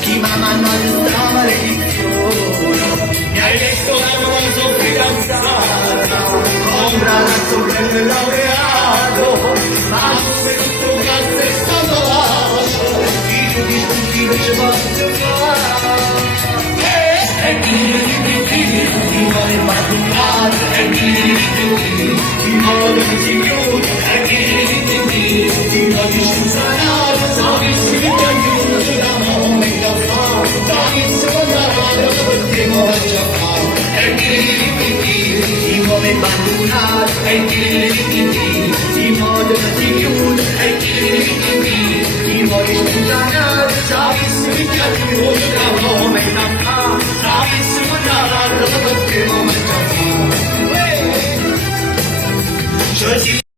Chi mamma non trova lezione, mi hai detto la tua fidanzata, compra l'altro bel laureato, ma se tutto cazzo è stato lascio, figlio di tutti che ci posso fare. E chi vuole immaginare, e chi modo che si chiude, e chi vuole scienziare, so che si vive ci diamo un caffè, dai secondario perché voglio fare. E chi vuole immaginare, e chi modo che si chiude, e chi vuole scienziare, so che si vive